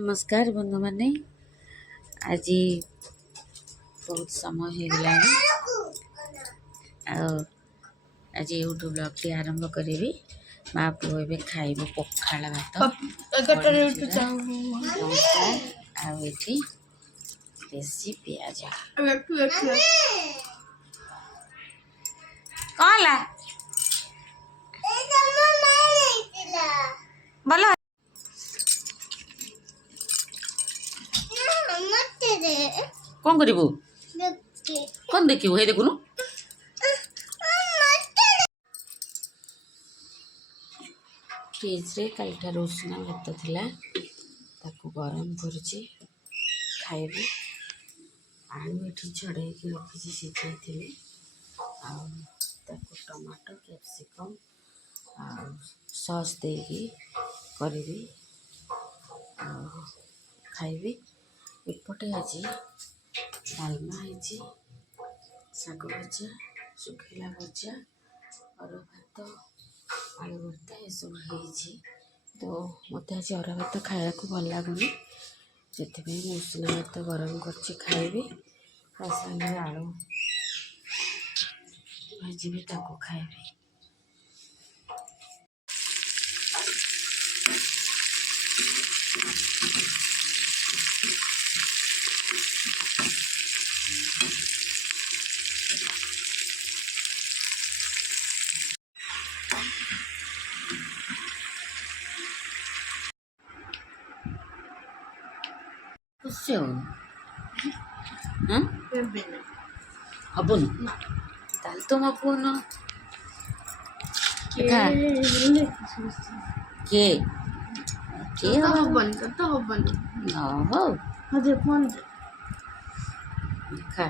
नमस्कार बंधु मैंने आज बहुत समय हो गला आज यूट्यूब ब्लॉग टी आरंभ करी माँ पुओ ए खाइबे पखाड़ भात आठी देसी पियाज कला भल कौन करू कौन देखू हे देखुनु फ्रिज रे कल उषुना भात थिला ताकू गरम करुची खाइबे आलू एठी छड़े की रखी सिखाई थी टमाटो कैप्सिकम सॉस देगी करी खाइबे एपटे आज डालमा है शाग भजा सुखला भजा अर भात आलू भर्ता ये सब है तो मत आज अर भात खाया भल लगुनि से उषुना भात गरम कर खाइबे सागे आलू भाजी खाइबे खुशी हबन ताल तुम हबन के के हबन तो हबन न हो खा